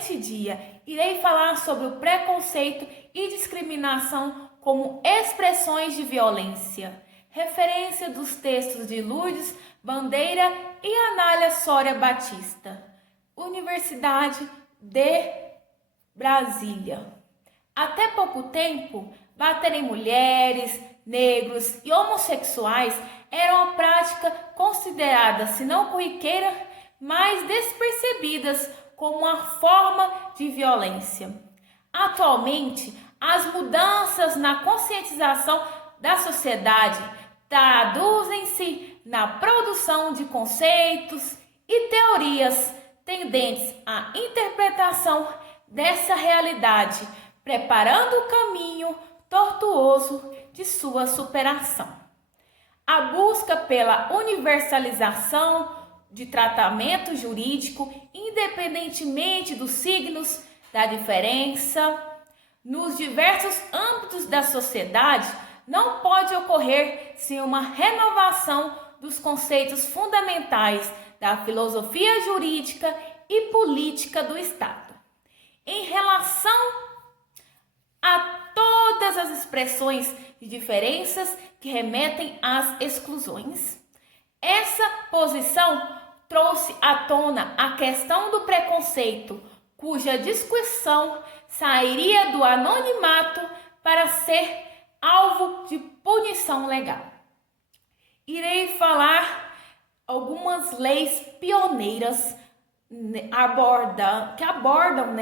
excelente dia. Irei falar sobre o preconceito e discriminação como expressões de violência. Referência dos textos de Lourdes Bandeira e Anália Soria Batista. Universidade de Brasília. Até pouco tempo, bater em mulheres, negros e homossexuais era uma prática considerada, se não corriqueira, mas despercebidas como uma forma de violência. Atualmente, as mudanças na conscientização da sociedade traduzem-se na produção de conceitos e teorias tendentes à interpretação dessa realidade, preparando o caminho tortuoso de sua superação. A busca pela universalização de tratamento jurídico, independentemente dos signos da diferença, nos diversos âmbitos da sociedade, não pode ocorrer sem uma renovação dos conceitos fundamentais da filosofia jurídica e política do Estado. Em relação a todas as expressões de diferenças que remetem às exclusões, essa posição trouxe à tona a questão do preconceito, cuja discussão sairia do anonimato para ser alvo de punição legal. Irei falar algumas leis pioneiras que abordam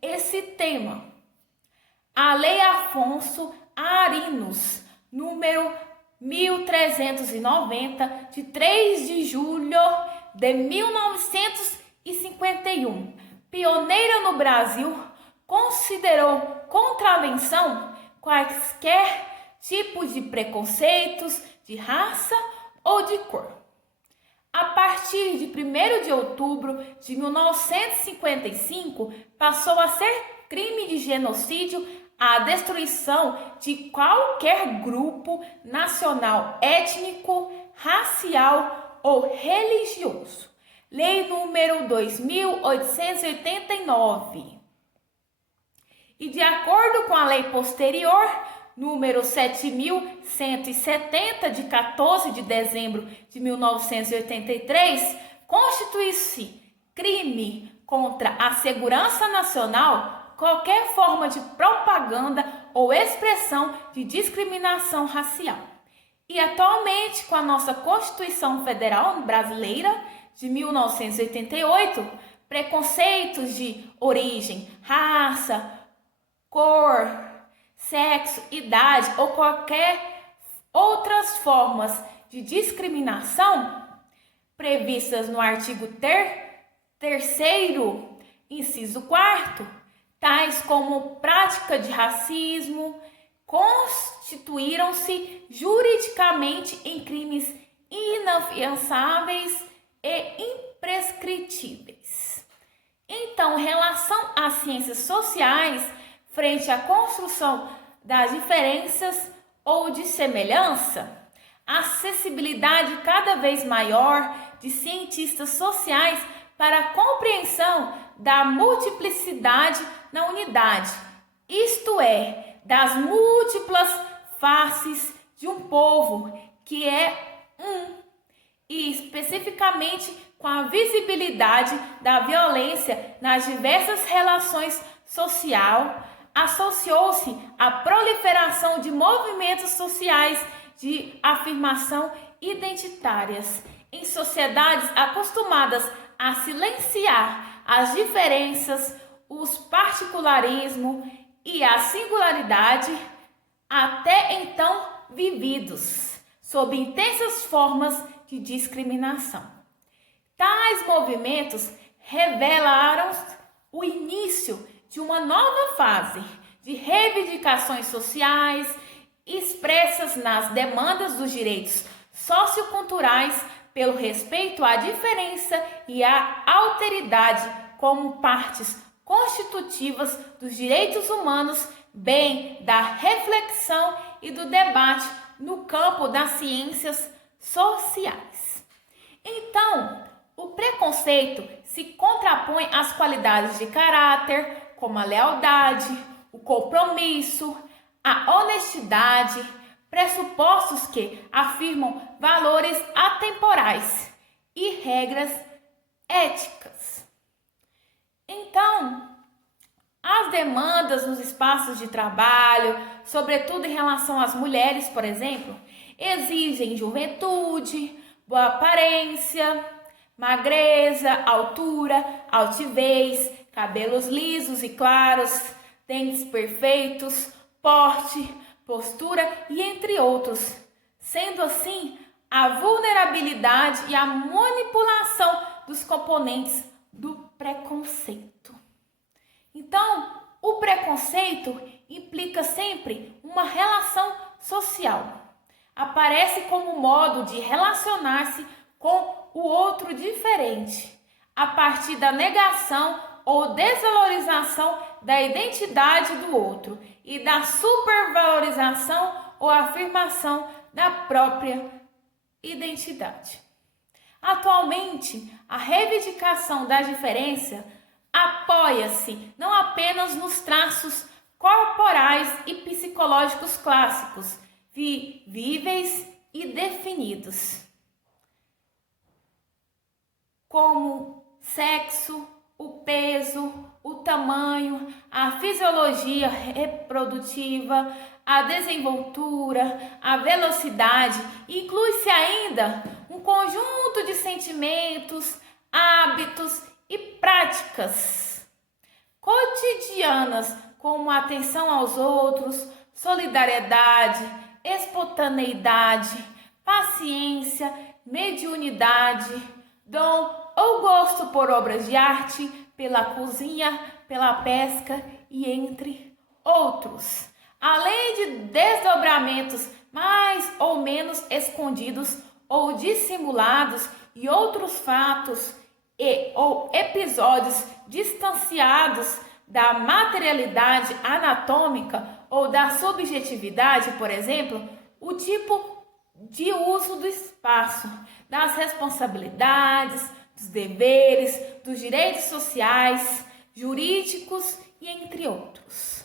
esse tema. A Lei Afonso Arinos, número 1390, de 3 de julho de 1951, pioneira no Brasil, considerou contravenção quaisquer tipos de preconceitos de raça ou de cor. A partir de 1º de outubro de 1955, passou a ser crime de genocídio a destruição de qualquer grupo nacional, étnico, racial ou religioso. Lei número 2889. E de acordo com a lei posterior, número 7.170, de 14 de dezembro de 1983, constitui-se crime contra a segurança nacional qualquer forma de propaganda ou expressão de discriminação racial. E atualmente, com a nossa Constituição Federal Brasileira de 1988, preconceitos de origem, raça, cor, sexo, idade ou qualquer outras formas de discriminação previstas no artigo 3º, inciso 4º, tais como prática de racismo, constituíram-se juridicamente em crimes inafiançáveis e imprescritíveis. Então, em relação às ciências sociais, frente à construção das diferenças ou de semelhança, a acessibilidade cada vez maior de cientistas sociais para a compreensão da multiplicidade na unidade, isto é, das múltiplas faces de um povo que é um, e especificamente com a visibilidade da violência nas diversas relações sociais, associou-se à proliferação de movimentos sociais de afirmação identitárias em sociedades acostumadas a silenciar as diferenças, os particularismos e a singularidade até então vividos sob intensas formas de discriminação. Tais movimentos revelaram o início de uma nova fase de reivindicações sociais expressas nas demandas dos direitos socioculturais pelo respeito à diferença e à alteridade como partes constitutivas dos direitos humanos, bem da reflexão e do debate no campo das ciências sociais. Então, o preconceito se contrapõe às qualidades de caráter, como a lealdade, o compromisso, a honestidade, pressupostos que afirmam valores atemporais e regras éticas. Então, as demandas nos espaços de trabalho, sobretudo em relação às mulheres, por exemplo, exigem juventude, boa aparência, magreza, altura, altivez, cabelos lisos e claros, dentes perfeitos, porte, postura e entre outros. Sendo assim, a vulnerabilidade e a manipulação dos componentes do preconceito. Então, o preconceito implica sempre uma relação social. Aparece como modo de relacionar-se com o outro diferente, a partir da negação ou desvalorização da identidade do outro e da supervalorização ou afirmação da própria identidade. Atualmente, a reivindicação da diferença apoia-se não apenas nos traços corporais e psicológicos clássicos, visíveis e definidos, como sexo, o peso, o tamanho, a fisiologia reprodutiva, a desenvoltura, a velocidade, inclui-se ainda um conjunto de sentimentos, hábitos e práticas cotidianas, como a atenção aos outros, solidariedade, espontaneidade, paciência, mediunidade, dom ou gosto por obras de arte, pela cozinha, pela pesca e entre outros. Além de desdobramentos mais ou menos escondidos ou dissimulados e outros fatos ou episódios distanciados da materialidade anatômica ou da subjetividade, por exemplo, o tipo de uso do espaço, das responsabilidades, dos deveres, dos direitos sociais, jurídicos e entre outros.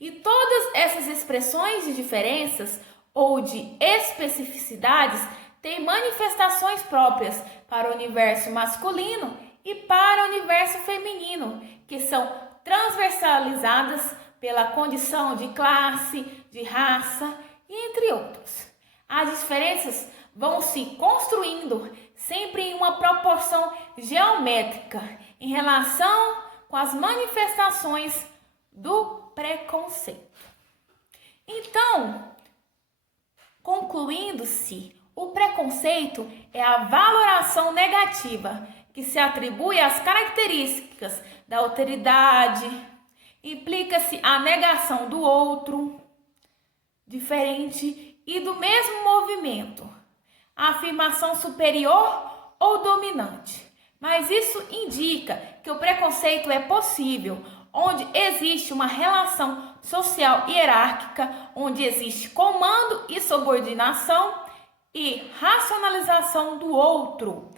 E todas essas expressões de diferenças ou de especificidades têm manifestações próprias para o universo masculino e para o universo feminino, que são transversalizadas pela condição de classe, de raça e entre outros. As diferenças vão se construindo sempre em uma proporção geométrica em relação com as manifestações do preconceito. Então, concluindo-se, o preconceito é a valoração negativa que se atribui às características da alteridade, implica-se a negação do outro, diferente e do mesmo movimento, a afirmação superior ou dominante. Mas isso indica que o preconceito é possível, onde existe uma relação social hierárquica, onde existe comando e subordinação e racionalização do outro.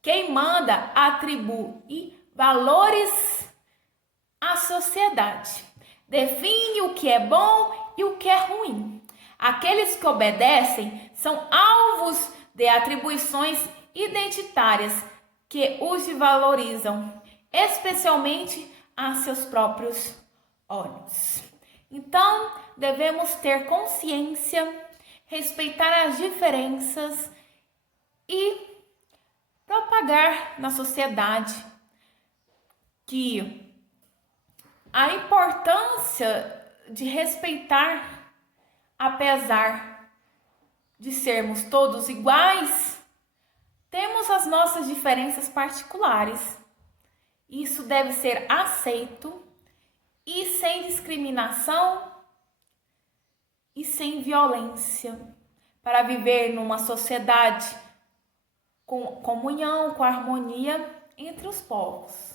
Quem manda atribui valores à sociedade, define o que é bom e o que é ruim. Aqueles que obedecem são alvos de atribuições identitárias que os valorizam, especialmente a seus próprios olhos. Então, devemos ter consciência, respeitar as diferenças e propagar na sociedade que a importância de respeitar, apesar de sermos todos iguais, temos as nossas diferenças particulares. Isso deve ser aceito e sem discriminação e sem violência, para viver numa sociedade com comunhão, com harmonia entre os povos.